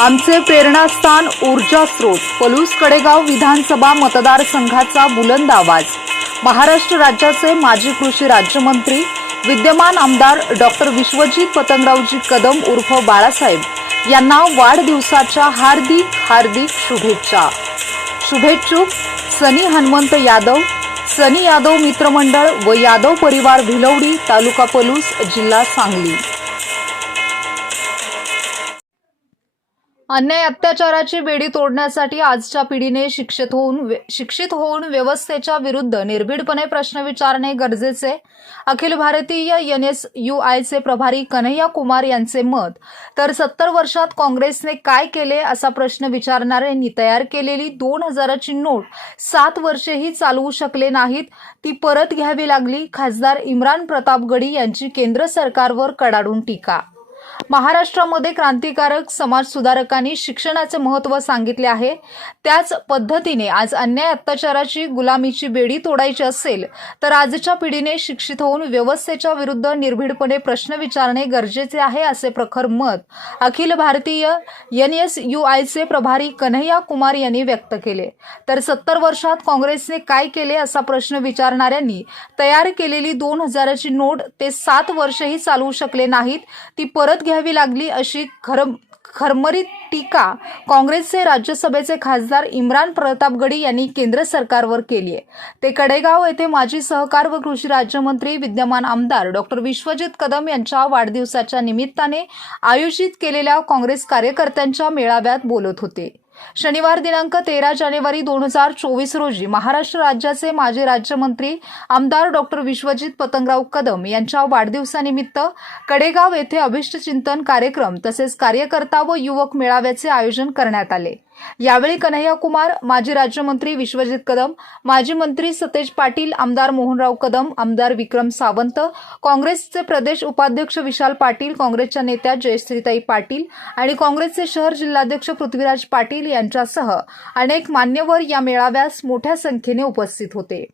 आमचे प्रेरणास्थान ऊर्जा स्रोत पलूस कडेगाव विधानसभा मतदारसंघाचा बुलंद आवाज। महाराष्ट्र राज्याचे माजी कृषी राज्यमंत्री विद्यमान आमदार डॉक्टर विश्वजित पतंगरावजी कदम उर्फ बाळासाहेब यांना वाढदिवसाच्या हार्दिक हार्दिक शुभेच्छा। शुभेच्छुक सनी हनुमंत यादव, सनी यादव मित्रमंडळ व यादव परिवार भिलवडी, तालुका पलूस, जिल्हा सांगली। अन्याय अत्याचाराची बेडी तोडण्यासाठी आजच्या पिढीने शिक्षित होऊन व्यवस्थेच्या विरुद्ध निर्भीडपणे प्रश्न विचारणे गरजेचे। अखिल भारतीय NSUIचे प्रभारी कन्हैया कुमार यांचे मत। तर 70 वर्षात काँग्रेसने काय केले असा प्रश्न विचारणाऱ्यांनी तयार केलेली 2000ची नोट 7 वर्षेही चालवू शकले नाहीत, ती परत घ्यावी लागली। खासदार इम्रान प्रतापगडी यांची केंद्र सरकारवर कडाडून टीका। महाराष्ट्रामध्ये क्रांतिकारक समाजसुधारकांनी शिक्षणाचे महत्त्व सांगितले आहे, त्याच पद्धतीने आज अन्याय अत्याचाराची गुलामीची बेडी तोडायची असेल तर आजच्या पिढीने शिक्षित होऊन व्यवस्थेच्या विरुद्ध निर्भीडपणे प्रश्न विचारणे गरजेचे आहे, असे प्रखर मत अखिल भारतीय NSUIचे प्रभारी कन्हैया कुमार यांनी व्यक्त केले। तर 70 वर्षात काँग्रेसने काय केले असा प्रश्न विचारणाऱ्यांनी तयार केलेली 2000ची नोट ते 7 वर्षेही चालवू शकले नाहीत, ती परत घ्यावी लागली अशी खरमरीत टीका काँग्रेसचे राज्यसभेचे खासदार इम्रान प्रतापगडी यांनी केंद्र सरकारवर केली आहे। ते कडेगाव येथे माजी सहकार व कृषी राज्यमंत्री विद्यमान आमदार डॉक्टर विश्वजित कदम यांच्या वाढदिवसाच्या निमित्ताने आयोजित केलेल्या काँग्रेस कार्यकर्त्यांच्या मेळाव्यात बोलत होते। शनिवार दिनांक 13 जानेवारी 2024 रोजी महाराष्ट्र राज्याचे माजी राज्यमंत्री आमदार डॉक्टर विश्वजित पतंगराव कदम यांच्या वाढदिवसानिमित्त कडेगाव येथे अभिष्टचिंतन कार्यक्रम तसेच कार्यकर्ता व युवक मेळाव्याचे आयोजन करण्यात आले। यावेळी कन्हैया कुमार, माजी राज्यमंत्री विश्वजित कदम, माजी मंत्री सतेज पाटील, आमदार मोहनराव कदम, आमदार विक्रम सावंत, काँग्रेसचे प्रदेश उपाध्यक्ष विशाल पाटील, काँग्रेसच्या नेत्या जयश्रीताई पाटील आणि काँग्रेसचे शहर जिल्हाध्यक्ष पृथ्वीराज पाटील यांच्यासह अनेक मान्यवर या मेळाव्यास मोठ्या संख्येने उपस्थित होते।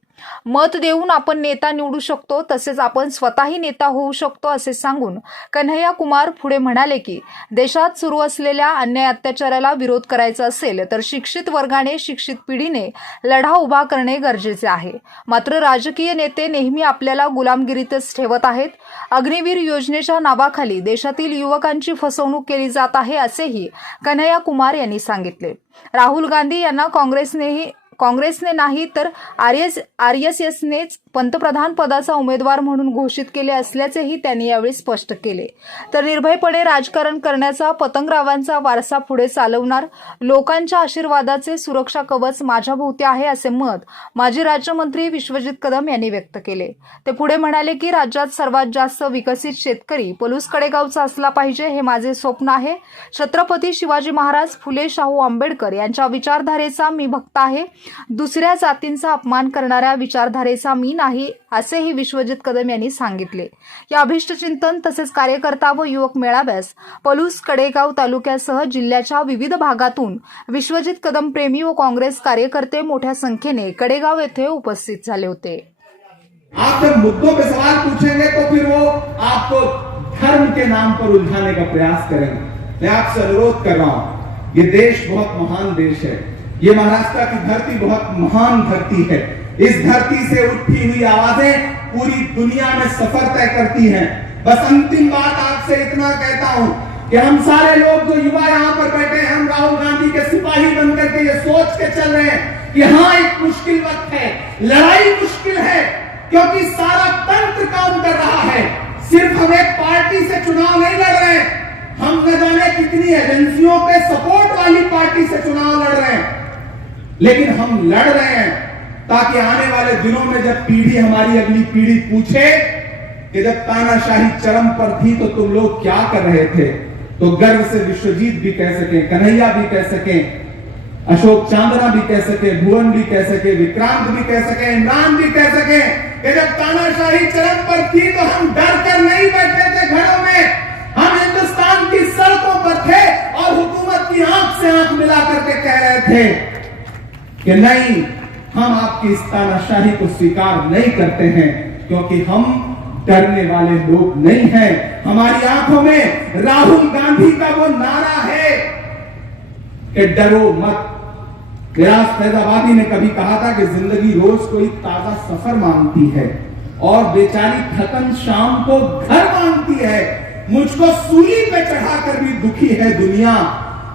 मत देऊन आपण नेता निवडू शकतो, तसेच आपण स्वतःही नेता होऊ शकतो असे सांगून कन्हैया कुमार पुढे म्हणाले की देशात सुरू असलेल्या अन्याय अत्याचाराला विरोध करायचा असेल तर शिक्षित वर्गाने, शिक्षित पिढीने लढा उभा करणे गरजेचे आहे। मात्र राजकीय नेते नेहमी आपल्याला गुलामगिरीतच ठेवत आहेत। अग्निवीर योजनेच्या नावाखाली देशातील युवकांची फसवणूक केली जात आहे असेही कन्हैया कुमार यांनी सांगितले। राहुल गांधी यांना काँग्रेसने नाही तर RSSनेच पंतप्रधान पदाचा उमेदवार म्हणून घोषित केले असल्याचेही त्यांनी यावेळी स्पष्ट केले। तर निर्भयपणे राजकारण करण्याचा पतंगरावांचा वारसा पुढे चालवणार, लोकांच्या आशीर्वादाचे सुरक्षा कवच माझ्याभोवती आहे असे मत माजी राज्यमंत्री विश्वजित कदम यांनी व्यक्त केले। ते पुढे म्हणाले की राज्यात सर्वात जास्त विकसित शेतकरी पलूस कडेगावचा असला पाहिजे, हे माझे स्वप्न आहे। छत्रपती शिवाजी महाराज, फुले शाहू आंबेडकर यांच्या विचारधारेचा मी भक्त आहे। दुसऱ्या जातींचा अपमान करणाऱ्या विचारधारेचा मी नाही, असेही विश्वजित कदम यांनी सांगितले। या अभिष्टचिंतन तसेच कार्यकर्ता व युवक मेळाव्यास पलूस कडेगाव तालुक्यासह जिल्ह्याच्या विविध भागातून विश्वजित कदम प्रेमी व काँग्रेस कार्यकर्ते मोठ्या संख्येने कडेगाव येथे उपस्थित झाले होते। आप जब मुद्दों पे सवाल पूछेंगे तो फिर वो आपको धर्म के नाम पर उलझाने का प्रयास करेंगे। मैं आपसे अनुरोध कर रहा हूं, ये देश बहुत महान देश है, ये महाराष्ट्र की धरती बहुत महान धरती है। इस धरती से उठी हुई आवाजें पूरी दुनिया में सफर तय करती हैं। बस अंतिम बात आपसे इतना कहता हूं कि हम सारे लोग जो युवा यहाँ पर बैठे हैं, हम राहुल गांधी के सिपाही बनकर के ये सोच के चल रहे हैं कि हाँ, एक मुश्किल वक्त है, लड़ाई मुश्किल है, क्योंकि सारा तंत्र काम कर रहा है। सिर्फ हम एक पार्टी से चुनाव नहीं लड़ रहे हैं, हम न जाने कितनी एजेंसियों के सपोर्ट वाली पार्टी से चुनाव लड़ रहे हैं, लेकिन हम लड़ रहे हैं ताकि आने वाले दिनों में जब पीढ़ी, हमारी अगली पीढ़ी पूछे कि जब तानाशाही चरम पर थी तो तुम लोग क्या कर रहे थे, तो गर्व से विश्वजीत भी कह सके, कन्हैया भी कह सके, अशोक चांदना भी कह सके, भुवन भी कह सके, विक्रांत भी कह सके, इमरान भी कह सके कि जब तानाशाही चरम पर थी तो हम डर कर नहीं बैठे थे घरों में, हम हिंदुस्तान की सड़कों पर थे और हुकूमत की आंख से आंख मिला करके कह रहे थे कि नहीं, हम आपकी इस तानाशाही को स्वीकार नहीं करते हैं, क्योंकि हम डरने वाले लोग नहीं हैं। हमारी आंखों में राहुल गांधी का वो नारा है कि डरो मत। गियास फैजाबादी ने कभी कहा था कि जिंदगी रोज कोई ताजा सफर मांगती है और बेचारी थकन शाम को घर मांगती है। मुझको सूली पे चढ़ाकर भी दुखी है दुनिया,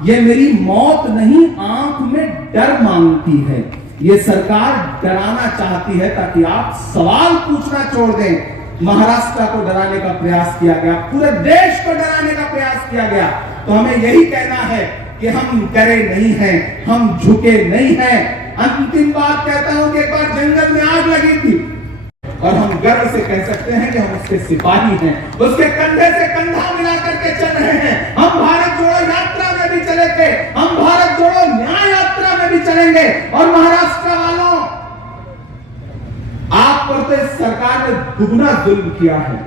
ये मेरी मौत नहीं आंख में डर मांगती है। ये सरकार डराना चाहती है ताकि आप सवाल पूछना छोड़ दें। महाराष्ट्र को डराने का प्रयास किया गया, पूरे देश को डराने का प्रयास किया गया। तो हमें यही कहना है कि हम डरे नहीं हैं, हम झुके नहीं हैं। अंतिम बात कहता हूं कि एक बार जंगल में आग लगी थी और हम गर्व से कह सकते हैं कि हम उसके सिपाही हैं, उसके कंधे से कंधा मिला करके चल रहे हैं। हम भारत जोड़ो यात्रा में भी चले थे, हम भारत जोड़ो न्याय यात्रा में भी चलेंगे। और महाराष्ट्र वालों, आप पर तो इस सरकार ने दुगना जुल्म किया है,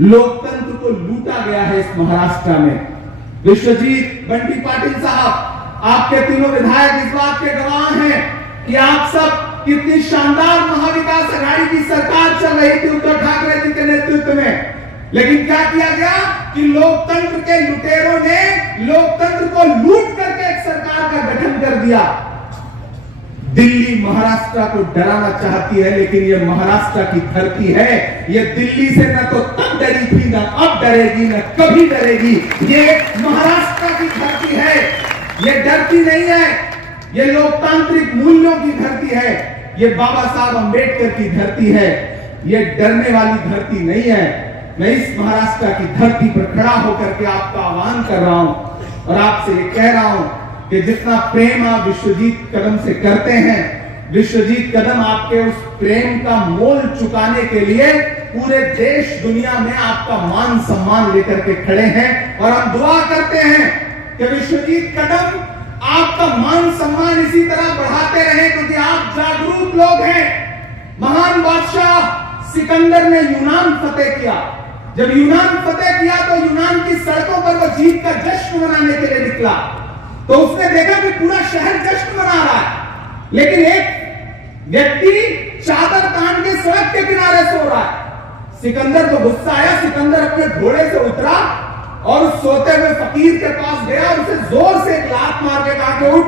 लोकतंत्र को लूटा गया है इस महाराष्ट्र में। विश्वजीत बंटी पाटिल साहब, आपके तीनों विधायक इस बात के गवाह हैं कि आप सब कितनी शानदार महाविकास अघाड़ी की सरकार चल रही थी उद्धव ठाकरे जी के नेतृत्व में। लेकिन क्या किया गया कि लोकतंत्र के लुटेरों ने लोकतंत्र को लूट करके एक सरकार का गठन कर दिया। दिल्ली महाराष्ट्र को डराना चाहती है, लेकिन ये महाराष्ट्र की धरती है। ये दिल्ली से न तो तब डरी थी, न अब डरेगी, न कभी डरेगी। ये महाराष्ट्र की धरती है, ये डरती नहीं है। ये लोकतांत्रिक मूल्यों की धरती है, ये बाबा साहब अंबेडकर की धरती है, ये डरने वाली धरती नहीं है। मैं इस महाराष्ट्र की धरती पर खड़ा होकर के आपका आह्वान कर रहा हूं और आपसे ये कह रहा हूं कि जितना प्रेम आप विश्वजीत कदम से करते हैं, विश्वजीत कदम आपके उस प्रेम का मोल चुकाने के लिए पूरे देश दुनिया में आपका मान सम्मान लेकर के खड़े हैं। और हम दुआ करते हैं कि विश्वजीत कदम आपका मान सम्मान इसी तरह बढ़ाते रहे, क्योंकि आप जागरूक लोग हैं। महान बादशाह सिकंदर ने यूनान फतेह किया। जब यूनान फतेह किया तो यूनान की सड़कों पर वो जीत का जश्न मनाने के लिए निकला। तो उसने देखा कि पूरा शहर जश्न मना रहा है, लेकिन एक व्यक्ति चादर तान के सड़क के किनारे सो रहा है। सिकंदर को गुस्सा आया, सिकंदर अपने घोड़े से उतरा और उस सोते हुए फकीर के पास गया और उसे जोर से एक लात मार के कहा कि उठ,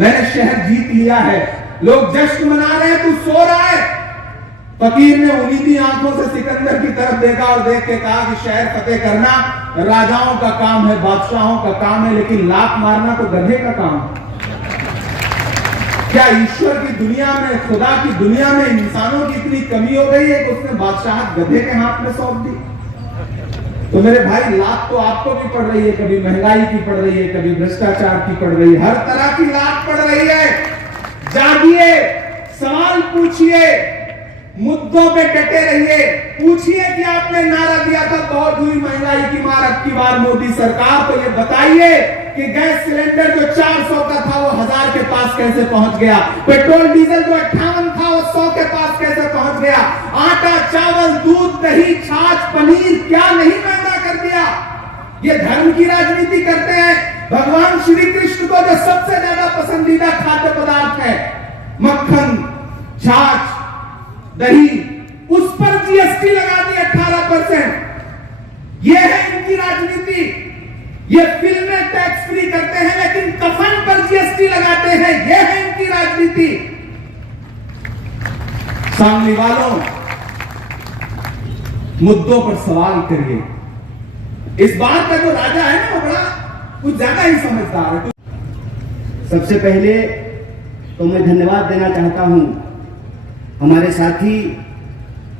मैंने शहर जीत लिया है, लोग जश्न मना रहे हैं, तू सो रहा है। फकीर ने उम्मीदी आंखों से सिकंदर की तरफ देखा और देख के कहा कि शहर फतेह करना राजाओं का काम है, बादशाहों का काम है, लेकिन लात मारना तो गधे का काम है। क्या ईश्वर की दुनिया में, खुदा की दुनिया में इंसानों की इतनी कमी हो गई है कि उसने बादशाह गधे के हाथ में सौंप दी? तो मेरे भाई, लात तो आपको भी पड़ रही है, कभी महंगाई की पड़ रही है, कभी भ्रष्टाचार की पड़ रही है, हर तरह की लात पड़ रही है। जागिए, सवाल पूछिए, मुद्दों पे डटे रहिए। पूछिए कि आपने नारा दिया था बहुत हुई महंगाई की मार, अब की बार मोदी सरकार, तो ये बताइए कि गैस सिलेंडर जो 400 का था वो 1000 के पास कैसे पहुंच गया? पेट्रोल डीजल जो 58 था वो 100 के पास कैसे पहुंच गया? आटा, चावल, दूध, दही, छाछ, पनीर क्या नहीं महंगा कर दिया? ये धर्म की राजनीति करते हैं। भगवान श्री कृष्ण को जो सबसे ज्यादा पसंदीदा खाद्य पदार्थ है मक्खन, छाछ, दही, उस पर जीएसटी लगा दी 18%। यह है इनकी राजनीति। ये फिल्में टैक्स फ्री करते हैं, लेकिन कफन पर जीएसटी लगाते हैं। यह है इनकी राजनीति। सामने वालों, मुद्दों पर सवाल करिए। इस बात का जो राजा है ना, वो बड़ा कुछ ज्यादा ही समझदार है। सबसे पहले तो मैं धन्यवाद देना चाहता हूं हमारे साथी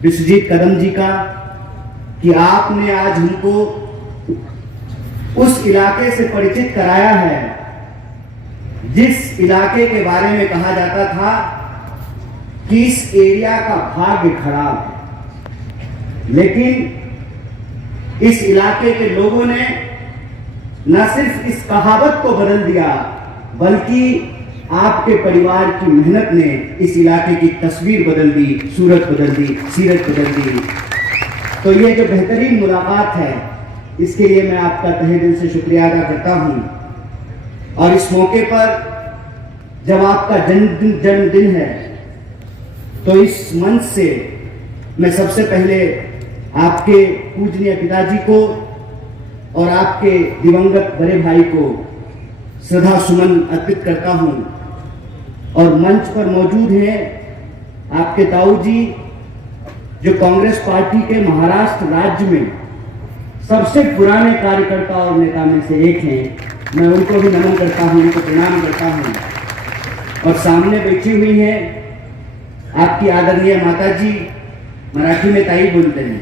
विश्वजीत कदम जी का कि आपने आज हमको उस इलाके से परिचित कराया है जिस इलाके के बारे में कहा जाता था कि इस एरिया का भाग्य खराब है। लेकिन इस इलाके के लोगों ने न सिर्फ इस कहावत को बदल दिया, बल्कि आपके परिवार की मेहनत ने इस इलाके की तस्वीर बदल दी, सूरत बदल दी, सीरत बदल दी। तो ये जो बेहतरीन मुलाकात है, इसके लिए मैं आपका तहे दिल से शुक्रिया अदा करता हूं। और इस मौके पर जब आपका जन्मदिन है, तो इस मंच से मैं सबसे पहले आपके पूजनीय पिताजी को और आपके दिवंगत बड़े भाई को श्रद्धा सुमन अर्पित करता हूं। और मंच पर मौजूद हैं आपके ताऊ जी, जो कांग्रेस पार्टी के महाराष्ट्र राज्य में सबसे पुराने कार्यकर्ता और नेता में से एक हैं। मैं उनको भी नमन करता हूं, उनको प्रणाम करता हूं। और सामने बैठी हुई है आपकी आदरणीय माता जी, मराठी में ताई बोलते हैं,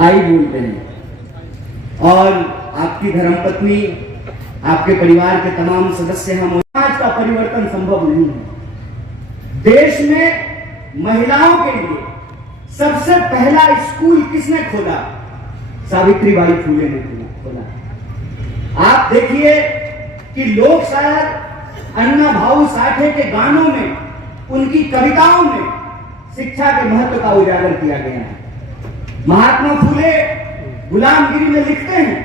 आई बोलते हैं। और आपकी धर्मपत्नी, आपके परिवार के तमाम सदस्य हम। समाज का परिवर्तन संभव नहीं है। देश में महिलाओं के लिए सबसे पहला स्कूल किसने खोला? सावित्रीबाई फुले ने खोला। आप देखिए कि लोग शायद अन्ना भाऊ साठे के गानों में, उनकी कविताओं में शिक्षा के महत्व का उजागर किया गया है। महात्मा फुले गुलामगिरी में लिखते हैं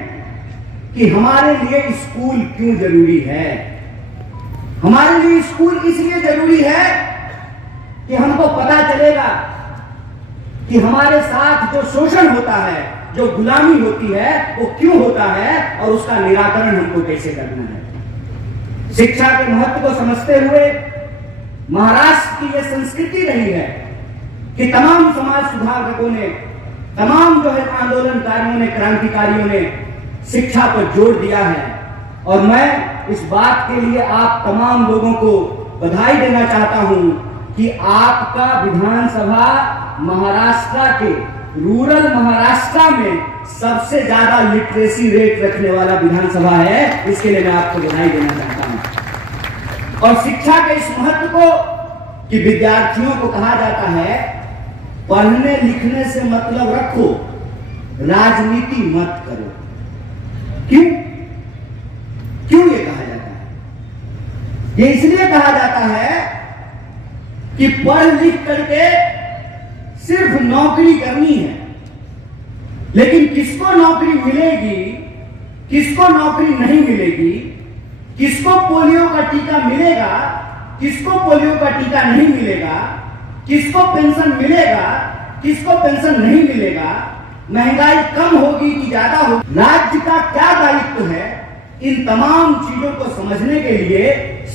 कि हमारे लिए स्कूल क्यों जरूरी है। हमारे लिए स्कूल इसलिए जरूरी है कि हमको पता चलेगा कि हमारे साथ जो शोषण होता है, जो गुलामी होती है, वो क्यों होता है और उसका निराकरण हमको कैसे करना है। शिक्षा के महत्व को समझते हुए महाराष्ट्र की यह संस्कृति रही है कि तमाम समाज सुधारकों ने, तमाम जो है आंदोलनकारियों ने, क्रांतिकारियों ने शिक्षा पर जोर दिया है। और मैं इस बात के लिए आप तमाम लोगों को बधाई देना चाहता हूं कि आपका विधानसभा महाराष्ट्र के, रूरल महाराष्ट्र में सबसे ज्यादा लिटरेसी रेट रखने वाला विधानसभा है। इसके लिए मैं आपको बधाई देना चाहता हूं। और शिक्षा के इस महत्व को कि विद्यार्थियों को कहा जाता है पढ़ने लिखने से मतलब रखो, राजनीति मत करो। क्यों ये कहा जाता है? ये इसलिए कहा जाता है कि पढ़ लिख करके सिर्फ नौकरी करनी है, लेकिन किसको नौकरी मिलेगी, किसको नौकरी नहीं मिलेगी, किसको पोलियो का टीका मिलेगा, किसको पोलियो का टीका नहीं मिलेगा, किसको पेंशन मिलेगा, किसको पेंशन नहीं मिलेगा, महंगाई कम होगी कि ज्यादा होगी, राज्य का क्या दायित्व है, इन तमाम चीजों को समझने के लिए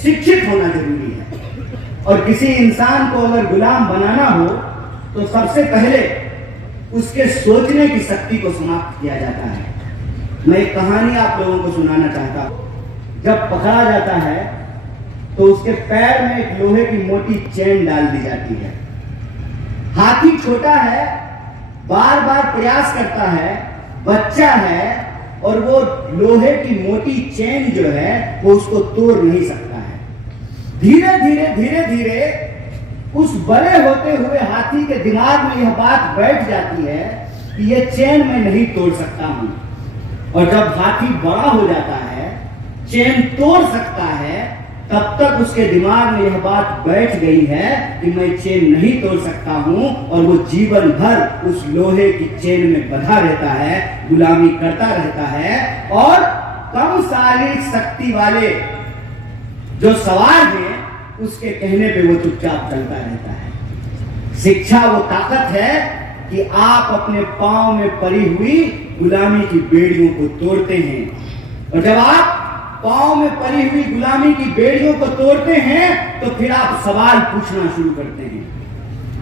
शिक्षित होना जरूरी है। और किसी इंसान को अगर गुलाम बनाना हो तो सबसे पहले उसके सोचने की शक्ति को समाप्त किया जाता है। मैं एक कहानी आप लोगों को सुनाना चाहता हूं। जब पकड़ा जाता है तो उसके पैर में एक लोहे की मोटी चेन डाल दी जाती है। हाथी छोटा है, बार बार प्रयास करता है, बच्चा है, और वो लोहे की मोटी चेन जो है वो उसको तोड़ नहीं सकता है। धीरे धीरे धीरे धीरे उस बड़े होते हुए हाथी के दिमाग में यह बात बैठ जाती है कि ये चेन मैं नहीं तोड़ सकता हूं। और जब हाथी बड़ा हो जाता है, चेन तोड़ सकता है, तब तक उसके दिमाग में यह बात बैठ गई है कि मैं चेन नहीं तोड़ सकता हूं, और वो जीवन भर उस लोहे की चेन में बंधा रहता है, गुलामी करता रहता है। और कम शारीरिक शक्ति वाले जो सवार हैं उसके कहने पे वो चुपचाप चलता रहता है। शिक्षा वो ताकत है कि आप अपने पांव में पड़ी हुई गुलामी की बेड़ियों को तोड़ते हैं। और जब आप पांव में पड़ी हुई गुलामी की बेड़ियों को तोड़ते हैं तो फिर आप सवाल पूछना शुरू करते हैं,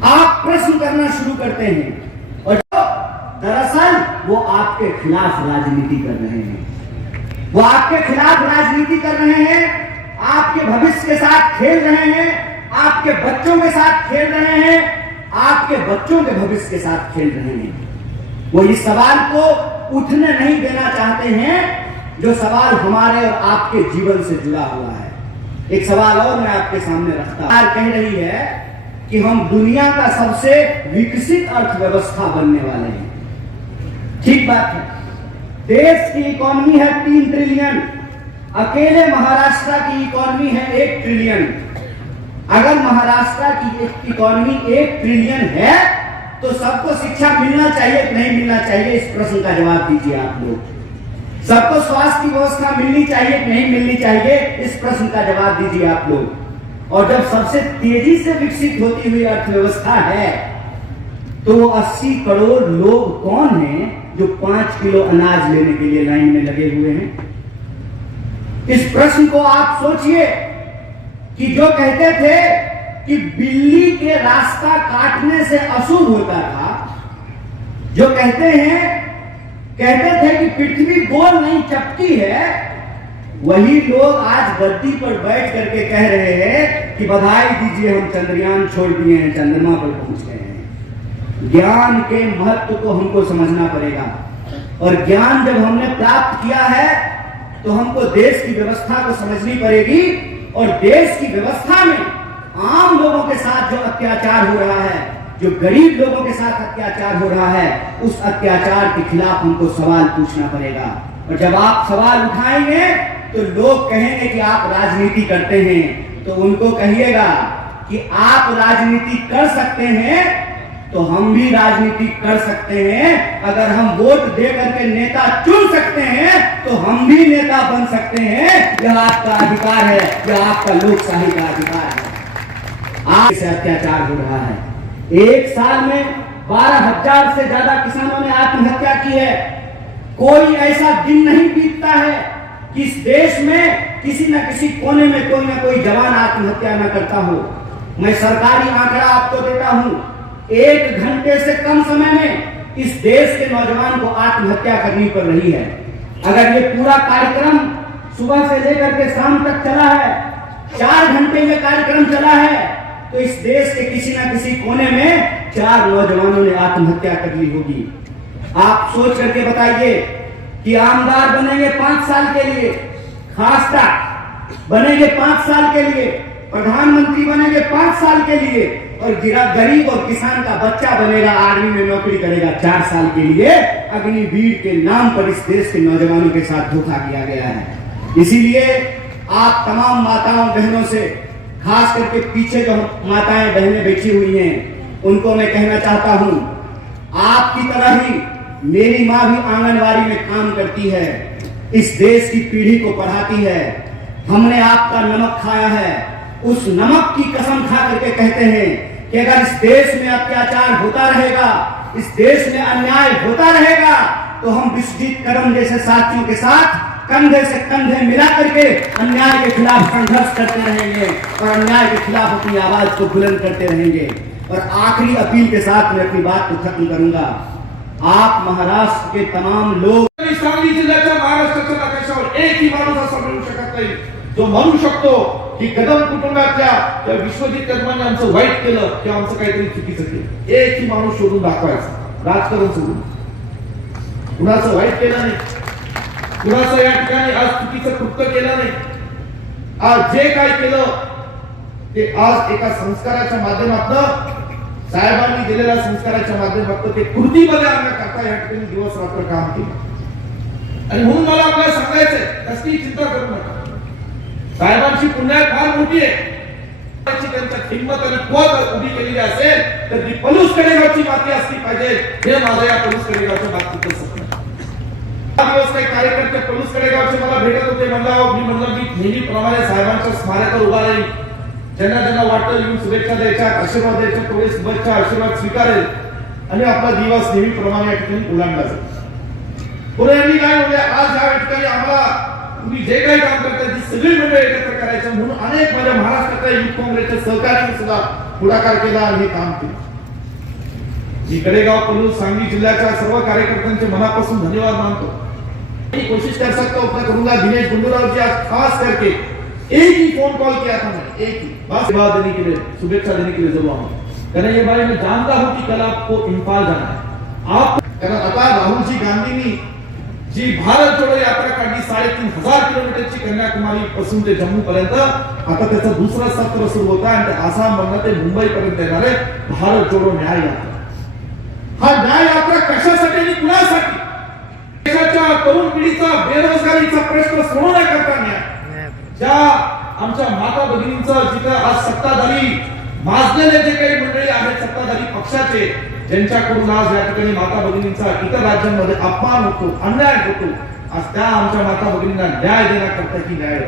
आप प्रश्न करना शुरू करते हैं। और दरअसल वो आपके खिलाफ राजनीति कर रहे हैं, वो आपके खिलाफ राजनीति कर रहे हैं, आपके भविष्य के साथ खेल रहे हैं, आपके बच्चों के साथ खेल रहे हैं, आपके बच्चों के भविष्य के साथ खेल रहे हैं। वो इस सवाल को उठने नहीं देना चाहते हैं जो सवाल हमारे और आपके जीवन से जुड़ा हुआ है। एक सवाल और मैं आपके सामने रखता हूं। कह रही है कि हम दुनिया का सबसे विकसित अर्थव्यवस्था बनने वाले हैं। ठीक बात है, देश की इकोनॉमी है 3 ट्रिलियन, अकेले महाराष्ट्र की इकोनॉमी है 1 ट्रिलियन। अगर महाराष्ट्र की इकोनॉमी 1 ट्रिलियन है तो सबको शिक्षा मिलना चाहिए कि नहीं मिलना चाहिए? इस प्रश्न का जवाब दीजिए आप लोग। सबको स्वास्थ्य की व्यवस्था मिलनी चाहिए कि नहीं मिलनी चाहिए? इस प्रश्न का जवाब दीजिए आप लोग। और जब सबसे तेजी से विकसित होती हुई अर्थव्यवस्था है तो 80 करोड़ लोग कौन हैं जो 5 किलो अनाज लेने के लिए लाइन में लगे हुए हैं? इस प्रश्न को आप सोचिए कि जो कहते थे कि बिल्ली के रास्ता काटने से अशुभ होता था, जो कहते थे कि पृथ्वी गोल नहीं चपटी है, वही लोग आज गद्दी पर बैठ करके कह रहे हैं कि बधाई दीजिए हम चंद्रयान छोड़ दिए हैं, चंद्रमा पर पहुंच गए हैं। ज्ञान के महत्व को हमको समझना पड़ेगा, और ज्ञान जब हमने प्राप्त किया है तो हमको देश की व्यवस्था को समझनी पड़ेगी, और देश की व्यवस्था में आम लोगों के साथ जो अत्याचार हो रहा है, जो गरीब लोगों के साथ अत्याचार हो रहा है, उस अत्याचार के खिलाफ हमको सवाल पूछना पड़ेगा। और जब आप सवाल उठाएंगे तो लोग कहेंगे कि आप राजनीति करते हैं, तो उनको कहिएगा कि आप राजनीति कर सकते हैं तो हम भी राजनीति कर सकते हैं। अगर हम वोट दे करके नेता चुन सकते हैं तो हम भी नेता बन सकते हैं। यह आपका अधिकार है, यह आपका लोकशाही का अधिकार है। आज से अत्याचार हो रहा है। एक साल में 12,000 से ज्यादा किसानों ने आत्महत्या की है। कोई ऐसा दिन नहीं बीतता है कि इस देश में किसी न किसी कोने में कोई ना कोई जवान आत्महत्या न करता हो। मैं सरकारी आंकड़ा आपको देता हूं, 1 घंटे से कम समय में इस देश के नौजवान को आत्महत्या करनी पड़ रही है। अगर ये पूरा कार्यक्रम सुबह से लेकर के शाम तक चला है, 4 घंटे ये कार्यक्रम चला है, तो इस देश के किसी न किसी कोने में 4 नौजवानों ने आत्महत्या कर ली होगी। आप सोच करके बताइए कि आमदार बनेंगे 5 साल के लिए, खासदार बनेंगे 5 साल के लिए, प्रधानमंत्री बनेंगे 5 साल के लिए, और गरीब और किसान का बच्चा बनेगा, आर्मी में नौकरी करेगा 4 साल के लिए। अग्निवीर के नाम पर इस देश के नौजवानों के साथ धोखा किया गया है। इसीलिए आप तमाम माताओं बहनों से, खास करके पीछे जो माताएं बहनें बैठी हुई हैं, उनको मैं कहना चाहता हूं, आपकी तरह ही मेरी मां भी आंगनवाड़ी में काम करती है, इस देश की पीढ़ी को पढ़ाती है। हमने आपका नमक खाया है, उस नमक की कसम खा करके कहते हैं कि अगर इस देश में अत्याचार होता रहेगा, इस देश में अन्याय होता रहेगा, तो हम विश्वजीत कदम जैसे साथियों के साथ कंधे से कंधे मिला करके अन्याय के खिलाफ संघर्ष करते रहेंगे और अन्याय के खिलाफ अपनी आवाज को बुलंद करते रहेंगे। और आखिरी अपील के साथ मैं अपनी बात को खत्म करूंगा। आप महाराष्ट्र के तमाम लोग, सांगली जिल्ह्याच्या महाराष्ट्राच्या नकाशावर एकही माणूस असा मिळू शकत नाही जो म्हणू शकतो की कदम कुटुंबातल्या त्या विश्वजित कदमांनी आमचं वाईट केलं किंवा आमचं काहीतरी चुकीचं केलं। एकही माणूस शोधून दाखवायचा, राजकारण सोडून। कुणाचं वाईट केलं नाही, कुणाचं या ठिकाणी आज चुकीचं कृत्य केलं नाही। आज जे काय केलं ते आज एका संस्काराच्या माध्यमातून, साहेबांनी दिलेल्या संस्काराच्या माध्यमातून ते कृतीमध्ये आणण्याकरता या ठिकाणी दिवस रात्र काम केलं। आणि म्हणून मला आपल्याला सांगायचंय, कसली चिंता करू नका। साहेबांची पुण्यात फार मोठी आहे, त्यांच्या हिंमत आणि कुवत उभी केलेली असेल तर ती पलूस कडेगावची माती असली पाहिजे, हे माझं या पलूस कडेगावच्या बाबतीत स्वप्न आहे। दिवस काही कार्यकर्ते पलूस कडेगावचे मला भेटत होते, मी म्हणलं मी नेहमीप्रमाणे साहेबांच्या स्मारकावर उभा राहील, ज्यांना ज्यांना वाटतं येऊन शुभेच्छा द्यायच्या, आशीर्वाद द्यायच्या, थोडे शुभेच्छा आशीर्वाद स्वीकारेल आणि आपला दिवस नेहमीप्रमाणे या ठिकाणी ओलांडला जाईल। पुढे काय म्हणजे आज या ठिकाणी आम्हाला तुम्ही जे काही काम करताय ती सगळी मंडळी एकत्र करायचं म्हणून अनेक माझ्या महाराष्ट्रातल्या युथ काँग्रेसच्या सहकार्याने सुद्धा पुढाकार केला आणि हे काम केलं। मी कडेगाव, पलूस, सांगली जिल्ह्याच्या सर्व कार्यकर्त्यांचे मनापासून धन्यवाद मानतो। मैं कोशिश कर सकता हूं, अपना करूंगा। दिनेश गुंडूराव जी आज खास करके एक ही फोन कॉल किया था, मैंने एक ही बस बात देने के लिए, शुभेच्छा देने के लिए जरूर आऊंगा। कहना ये भाई मैं जानता हूं कि कल आपको इम्फाल जाना है। आप कहना आता राहुल जी गांधींनी जी भारत जोडो यात्रा काढली 3,500 किलोमीटरची, कन्याकुमारी पासून ते जम्मू पर्यंत, आता त्याचा दुसरा सत्र सुरू होता आणि आसाम मधून ते मुंबई पर्यंत येणारे भारत जोडो न्याय यात्रा। हा न्याय यात्रा कशासाठी आणि कुणासाठी? देशाच्या तरुण पिढीचा बेरोजगारीचा प्रश्न सोडवण्याकरता न्याय। ज्या आमच्या माता भगिनींचं जिथे आज सत्ताधारी माजलेले जे काही मंडळी आहेत, सत्ताधारी पक्षाचे, ज्यांच्याकडून आज या ठिकाणी माता भगिनींचा इतर राज्यांमध्ये अपमान होतो, अन्याय होतो, आज त्या आमच्या माता भगिनींना न्याय देण्याकरता की न्याय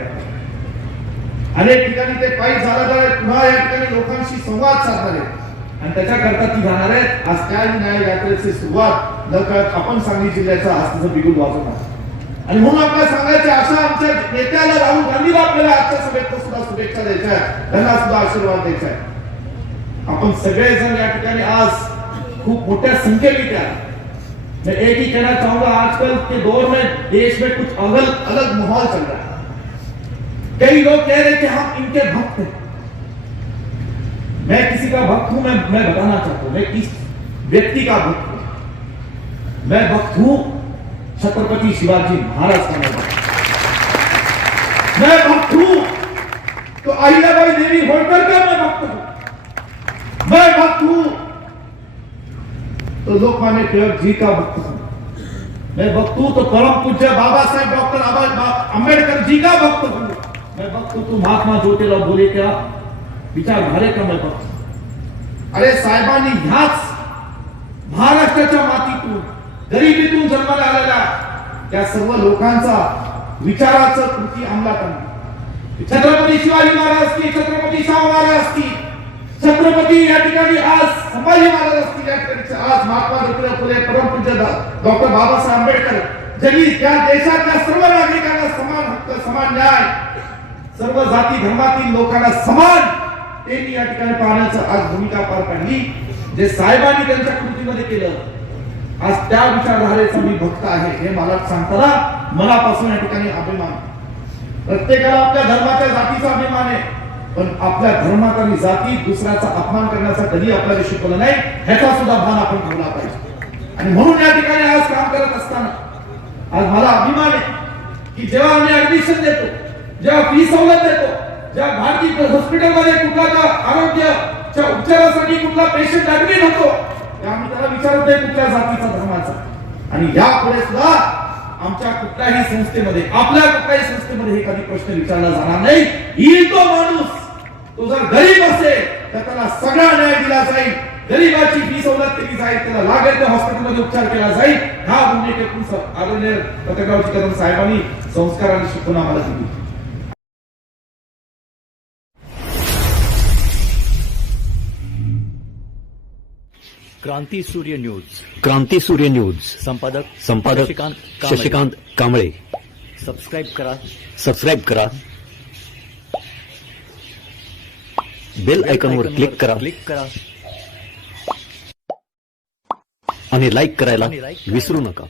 अनेक ठिकाणी ते पायी चालत आहेत, पुन्हा या ठिकाणी लोकांशी संवाद साधणार आहेत आणि त्याच्याकरता ती जाणार आहेत। आज त्या न्याय यात्रेची सुरुवात न करत आपण सांगली जिल्ह्याचा आज तिचं बिगुल वाजवणार। आणि म्हणून आपल्याला सांगायचं अशा आमच्या नेत्याला राहुल गांधीला आपल्याला आजच्या सभेत सुद्धा शुभेच्छा द्यायच्या आहेत, त्यांना सुद्धा आशीर्वाद द्यायचा आहे. आपण सगळेजण या ठिकाणी आज खूप मोठ्या संख्येने त्या मैं एक ही कहना चाहूंगा, आजकल के दौर में देश में कुछ अलग माहौल चल रहा है. कई लोग कह रहे कि हम इनके भक्त हैं. मैं किसी का भक्त हूं, मैं बताना चाहता हूं मैं किस व्यक्ति का भक्त हूं. मैं भक्त हूं छत्रपति शिवाजी महाराज का. मैं भक्त हूं तो अहिल्याबाई देवी होलकर का मैं भक्त हूं. मैं भक्त हूं तो लोकमान्य टिळक जी का भक्त हूं. मैं भक्त हूं तो परम पूज्य बाबा साहेब डॉक्टर अंबेडकर जी का भक्त हूं. मैं भक्त हूं तो महात्मा ज्योतिराव फुले का विचारधारे का मैं भक्त हूं. अरे साहेबांनी ह्याच महाराष्ट्राच्या मातीतून गरिबीतून जन्माला आलेल्या त्या सर्व लोकांचा विचाराचं कृती अंमलात आणली. छत्रपती शिवाजी महाराज असतील, छत्रपती शाहू महाराज असतील, छत्रपती या ठिकाणी आज संभाजी महाराज असतील, या ठिकाणी आज महात्मा ज्योतिराव फुले, परमपूज्य डॉक्टर बाबासाहेब आंबेडकर, ज्यांनी त्या देशातल्या सर्व नागरिकांना समान हक्क, समान न्याय, सर्व जाती धर्मातील लोकांना समान त्यांनी या ठिकाणी पाहण्याचं आज भूमिका पार पाडली. जे साहेबांनी त्यांच्या कृतीमध्ये केलं, आज त्या विचारधारेचा मी भक्त आहे हे मला सांगताना मनापासून या ठिकाणी अभिमान. प्रत्येकाला आपल्या धर्माच्या जातीचा अभिमान आहे, पण आपल्या धर्मात आणि जातीत दुसऱ्याचा अपमान करण्याचा कधी आपल्याला शिकवलं नाही, ह्याचा सुद्धा भान आपण ठेवला पाहिजे. आणि म्हणून या ठिकाणी आज काम करत असताना आज मला अभिमान आहे की जेव्हा आम्ही ऍडमिशन देतो, जेव्हा फी सवलत देतो, जेव्हा भारतीय हॉस्पिटलमध्ये कुठला आरोग्याच्या उपचारासाठी कुठला पेशंट ऍडमिट होतो, आम्ही त्याला विचारत नाही कुठल्या जातीचा धर्माचा. आणि यापुढे सुद्धा आमच्या कुठल्याही संस्थेमध्ये, आपल्या कुठल्याही संस्थेमध्ये हे कधी प्रश्न विचारला जाणार नाही. येईल तो माणूस, तो जर गरीब असेल तर त्याला सगळा न्याय दिला जाईल, गरीबाची फी सवलत केली जाईल, त्याला लागेल त्या हॉस्पिटलमध्ये उपचार केला जाईल. ह्या भूमिकेतून आदरणीय पत्रकार चिकन साहेबांनी संस्कार आणि शिकवण आम्हाला दिली. क्रांती सूर्य न्यूज, क्रांती सूर्य न्यूज संपादक शशिकांत कांबळे. सबस्क्राईब करा, बेल आयकॉनवर क्लिक करा आणि लाईक करायला विसरू नका.